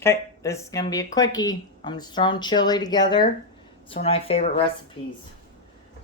Okay, this is gonna be a quickie. I'm just throwing chili together. It's one of my favorite recipes.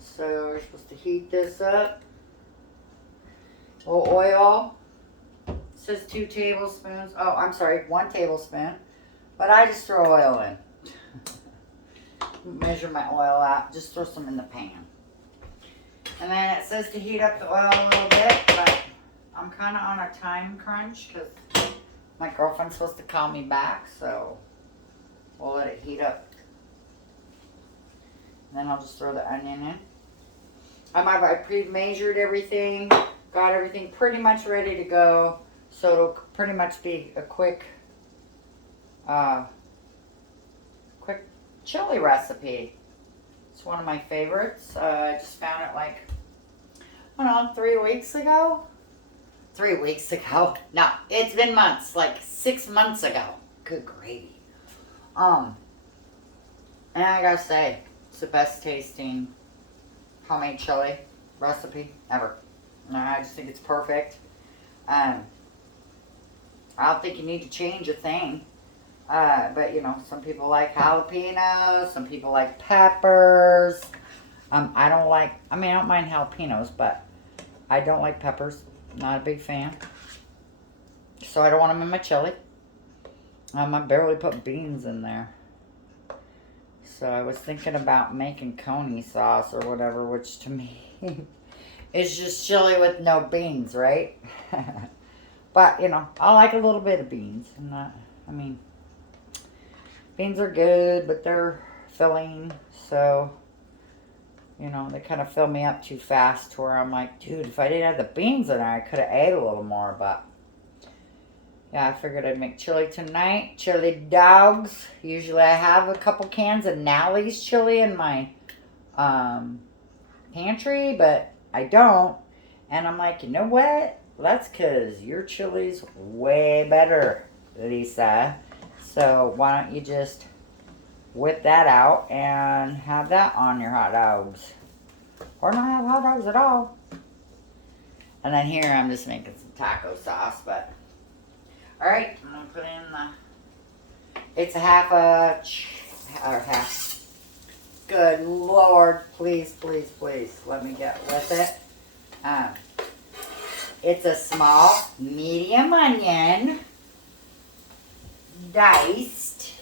So you're supposed to heat this up. A little oil. It says 2 tablespoons. Oh, I'm sorry, 1 tablespoon. But I just throw oil in. Measure my oil out. Just throw some in the pan. And then it says to heat up the oil a little bit, but I'm kind of on a time crunch because my girlfriend's supposed to call me back, so we'll let it heat up. And then I'll just throw the onion in. I pre-measured everything, got everything pretty much ready to go, so it'll pretty much be a quick chili recipe. It's one of my favorites. I just found it like, I don't know, 3 weeks ago. 3 weeks ago. No, it's been months, like 6 months ago. Good gravy. And I gotta say, it's the best tasting homemade chili recipe ever. I just think it's perfect. I don't think you need to change a thing. But you know, some people like jalapenos, some people like peppers. I don't mind jalapenos, but I don't like peppers. Not a big fan. So I don't want them in my chili. I barely put beans in there. So I was thinking about making coney sauce or whatever, which to me is just chili with no beans, right? But, you know, I like a little bit of beans. Beans are good, but they're filling. So, you know, they kind of fill me up too fast to where I'm like, dude, if I didn't have the beans in there, I could have ate a little more. But, yeah, I figured I'd make chili tonight. Chili dogs. Usually I have a couple cans of Nally's chili in my pantry, but I don't. And I'm like, you know what? That's because your chili's way better, Lisa. So why don't you just whip that out and have that on your hot dogs. Or not have hot dogs at all. And then here I'm just making some taco sauce, but alright, I'm gonna put in it's a half. Good Lord, please, please, please, let me get with it. It's a small, medium onion, diced.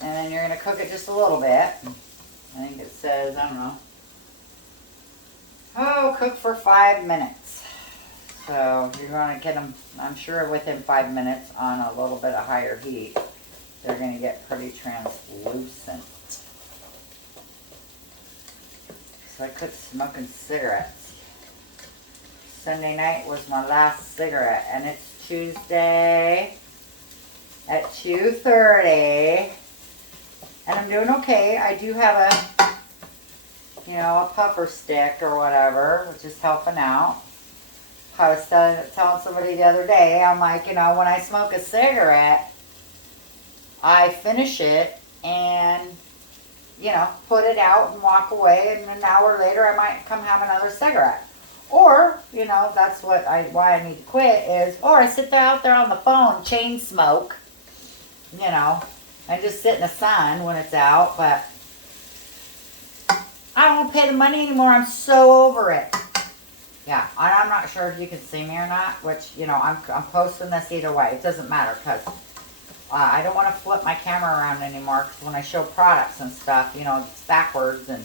And then you're going to cook it just a little bit. I think it says, I don't know. Oh, cook for 5 minutes. So you're going to get them, I'm sure within 5 minutes on a little bit of higher heat, they're going to get pretty translucent. So I quit smoking cigarettes. Sunday night was my last cigarette, and it's Tuesday at 2:30. And I'm doing okay. I do have a puffer stick or whatever, which is helping out. I was telling somebody the other day, I'm like, when I smoke a cigarette, I finish it and, put it out and walk away, and an hour later I might come have another cigarette. Or, that's why I need to quit is, or I sit out there on the phone, chain smoke, and just sit in the sun when it's out, but I don't want to pay the money anymore. I'm so over it. Yeah, I'm not sure if you can see me or not, which, I'm posting this either way. It doesn't matter because I don't want to flip my camera around anymore because when I show products and stuff, it's backwards, and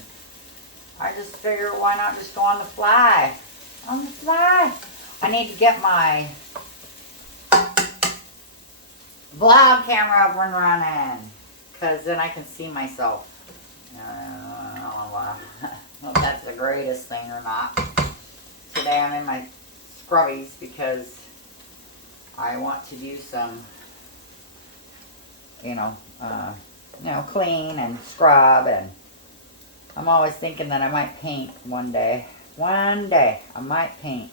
I just figure why not just go on the fly. On the fly. I need to get my vlog camera up and running because then I can see myself. I don't know if that's the greatest thing or not. Today I'm in my scrubbies because I want to do some, clean and scrub, and I'm always thinking that I might paint one day. One day I might paint.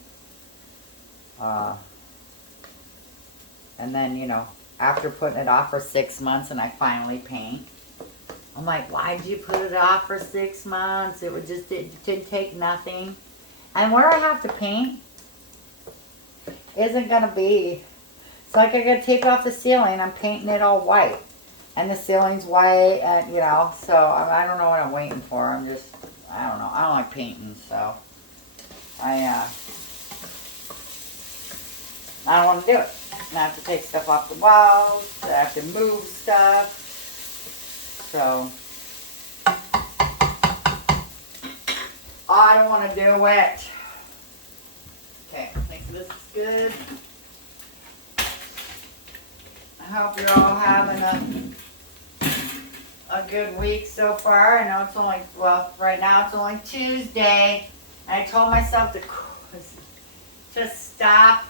And then, after putting it off for 6 months and I finally paint, I'm like, why'd you put it off for 6 months? It didn't take nothing. And where I have to paint isn't going to be It's like I gotta tape off the ceiling. I'm painting it all white. And the ceiling's white, and you know, so I don't know what I'm waiting for. I don't know. I don't like painting, so I don't want to do it. I have to take stuff off the walls. I have to move stuff. So I don't want to do it. Okay, I think this is good. I hope you're all having a good week so far. I know it's only, well, right now it's only Tuesday. And I told myself to stop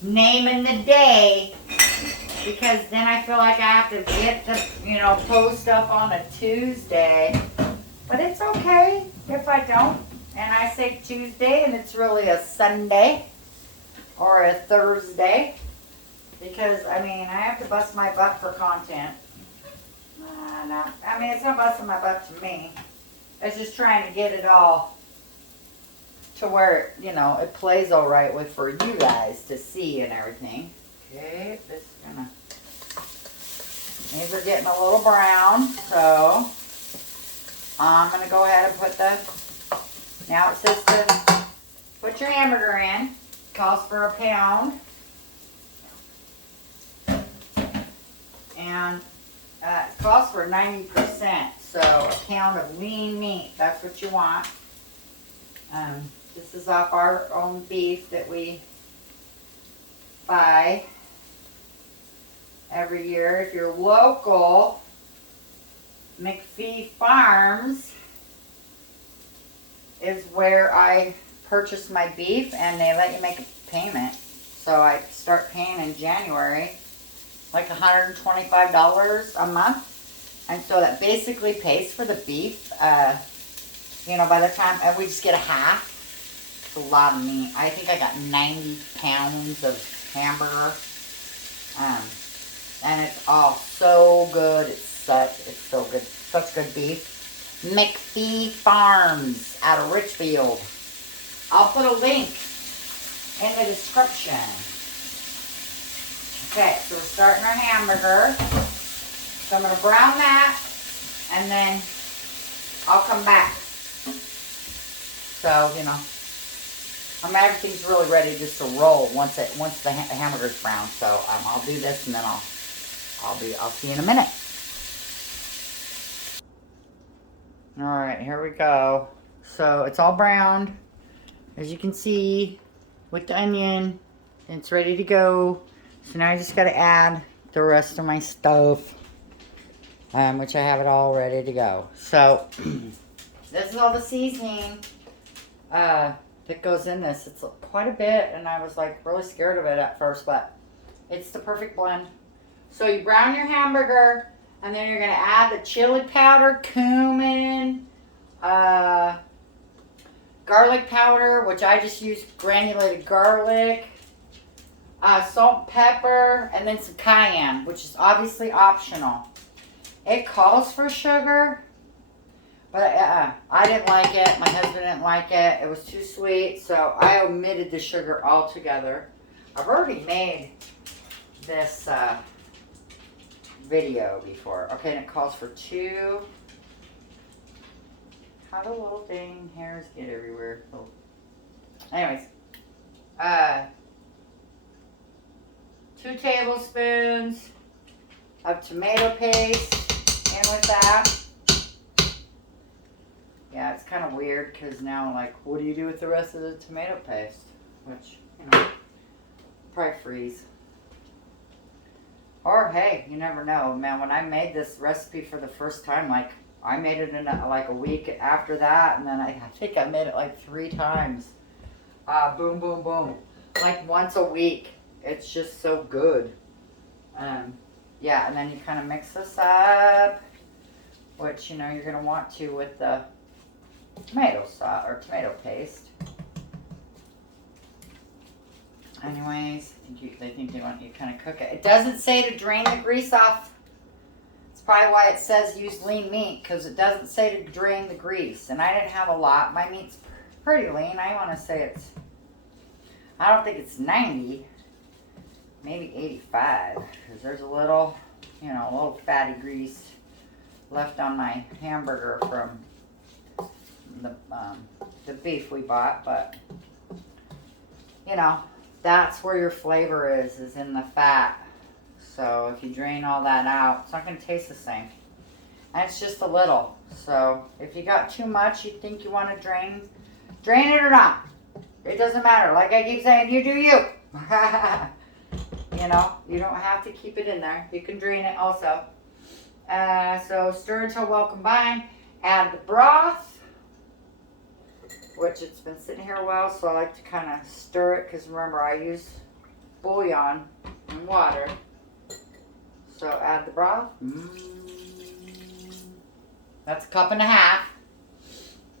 naming the day, because then I feel like I have to get the, you know, post stuff on a Tuesday. But it's okay if I don't. And I say Tuesday and it's really a Sunday or a Thursday. Because, I mean, I have to bust my butt for content. I mean, it's not busting my butt to me. It's just trying to get it all to where, you know, it plays all right with for you guys to see and everything. Okay, this is gonna, these are getting a little brown, so I'm gonna go ahead and put the, now it says to put your hamburger in. Calls for a pound. And it calls for 90%, so a pound of lean meat, that's what you want. This is off our own beef that we buy every year. If you're local, McPhee Farms is where I purchase my beef, and they let you make a payment. So I start paying in January, like $125 a month. And so that basically pays for the beef. You know, by the time, and we just get a half. It's a lot of meat. I think I got 90 pounds of hamburger. And it's all so good. It's so good. Such good beef. McPhee Farms out of Richfield. I'll put a link in the description. Okay, so we're starting our hamburger. So I'm going to brown that, and then I'll come back. So, you know, everything's really ready just to roll once the hamburger's brown. So I'll do this, and then I'll see you in a minute. All right, here we go. So it's all browned, as you can see, with the onion. It's ready to go. So now I just got to add the rest of my stuff, which I have it all ready to go. So this is all the seasoning that goes in this. It's quite a bit, and I was like really scared of it at first, but it's the perfect blend. So you brown your hamburger, and then you're going to add the chili powder, cumin, garlic powder, which I just use granulated garlic, salt, pepper, and then some cayenne, which is obviously optional. It calls for sugar, but I didn't like it. My husband didn't like it. It was too sweet, so I omitted the sugar altogether. I've already made this video before. Okay, and it calls for 2. How do little dang hairs get everywhere? Oh. Anyways, 2 tablespoons of tomato paste in with that. Yeah, it's kind of weird because now, like, what do you do with the rest of the tomato paste? Which, you know, probably freeze. Or, hey, you never know. Man, when I made this recipe for the first time, like, I made it in like a week after that, and then I think I made it like 3 times. Boom, boom, boom. Like once a week. It's just so good. Yeah, and then you kind of mix this up, which, you know, you're going to want to with the tomato sauce or tomato paste. Anyways, they think they want you to kind of cook it. It doesn't say to drain the grease off. It's probably why it says use lean meat, because it doesn't say to drain the grease. And I didn't have a lot. My meat's pretty lean. I want to say it's, I don't think it's 90. maybe 85, because there's a little, you know, a little fatty grease left on my hamburger from the beef we bought. But, you know, that's where your flavor is in the fat. So if you drain all that out, it's not going to taste the same. And it's just a little. So if you got too much, you think you want to drain it or not. It doesn't matter. Like I keep saying, you do you. You know, you don't have to keep it in there. You can drain it also. So stir until well combined. Add the broth, which it's been sitting here a while, so I like to kind of stir it, because remember, I use bouillon and water. So add the broth. That's a cup and a half.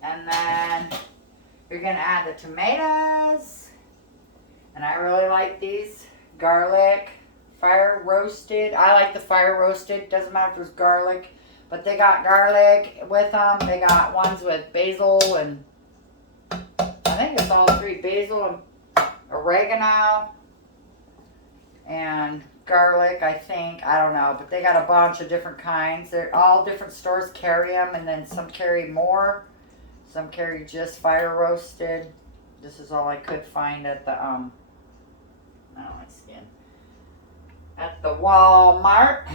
And then you're going to add the tomatoes. And I really like these. Garlic, fire roasted. I like the fire roasted. Doesn't matter if there's garlic. But they got garlic with them. They got ones with basil and I think it's all three. Basil and oregano and garlic, I think. I don't know. But they got a bunch of different kinds. They're all different stores carry them. And then some carry more. Some carry just fire roasted. This is all I could find at the at the Walmart.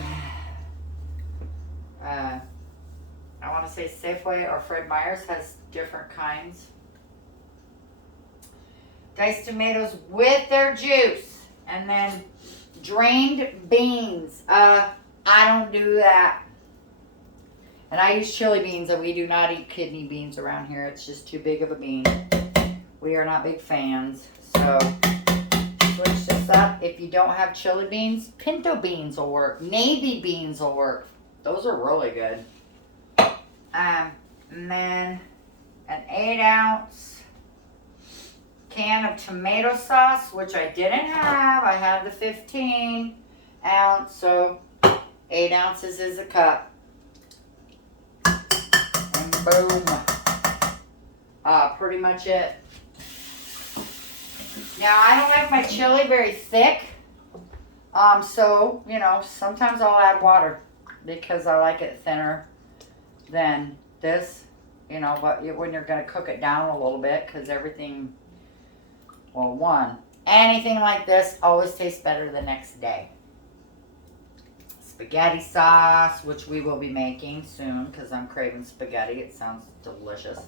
I want to say Safeway or Fred Meyer's has different kinds. Diced tomatoes with their juice, and then drained beans. I don't do that. And I use chili beans, and we do not eat kidney beans around here. It's just too big of a bean. We are not big fans. So switch this up. If you don't have chili beans, pinto beans will work. Navy beans will work. Those are really good. And then an 8-ounce can of tomato sauce, which I didn't have. I had the 15-ounce, so 8 ounces is a cup. And boom. Pretty much it. Now, I don't like my chili very thick. So, you know, sometimes I'll add water because I like it thinner than this, you know, but when you're going to cook it down a little bit, because everything, well, anything like this always tastes better the next day. Spaghetti sauce, which we will be making soon because I'm craving spaghetti. It sounds delicious.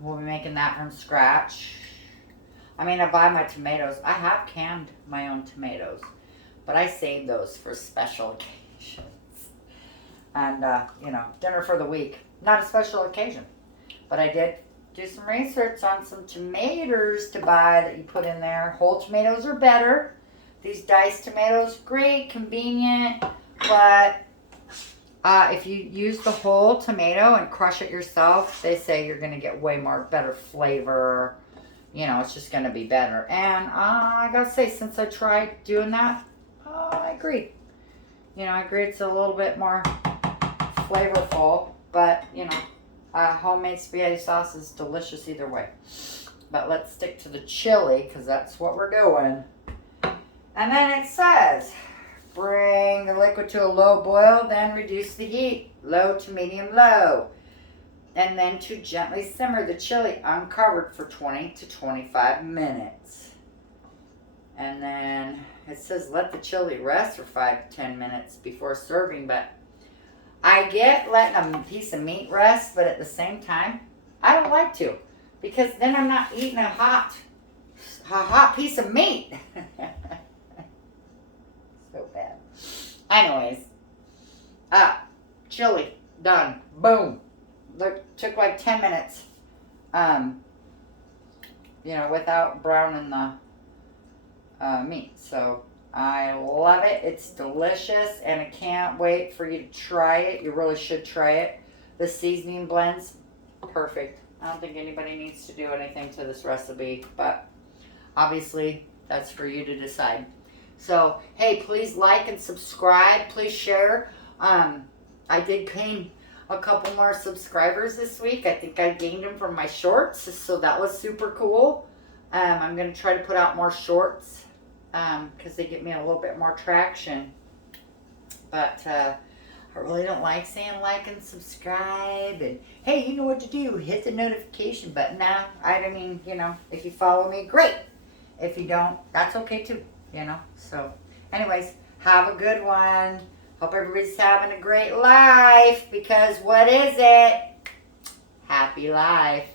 We'll be making that from scratch. I mean, I buy my tomatoes. I have canned my own tomatoes, but I save those for special occasions. And, you know, dinner for the week. Not a special occasion. But I did do some research on some tomatoes to buy that you put in there. Whole tomatoes are better. These diced tomatoes, great, convenient. But if you use the whole tomato and crush it yourself, they say you're going to get way more better flavor. You know, it's just going to be better. And I got to say, since I tried doing that, I agree. You know, I agree it's a little bit more flavorful. But, you know, homemade spaghetti sauce is delicious either way. But let's stick to the chili because that's what we're doing. And then it says, bring the liquid to a low boil, then reduce the heat, low to medium low. And then to gently simmer the chili uncovered for 20 to 25 minutes. And then it says let the chili rest for 5 to 10 minutes before serving. But I get letting a piece of meat rest, but at the same time, I don't like to. Because then I'm not eating a hot piece of meat. So bad. Anyways, chili done. Boom. Look, took like 10 minutes. You know, without browning the meat. So I love it. It's delicious, and I can't wait for you to try it. You really should try it. The seasoning blends perfect. I don't think anybody needs to do anything to this recipe, but obviously that's for you to decide. So, hey, please like and subscribe. Please share. I did gain a couple more subscribers this week. I think I gained them from my shorts, so that was super cool. I'm going to try to put out more shorts because they get me a little bit more traction. But I really don't like saying like and subscribe. And hey, you know what to do. Hit the notification button. Nah, I mean, you know, if you follow me, great. If you don't, that's okay too, you know. So anyways, have a good one. Hope everybody's having a great life, because what is it? Happy life.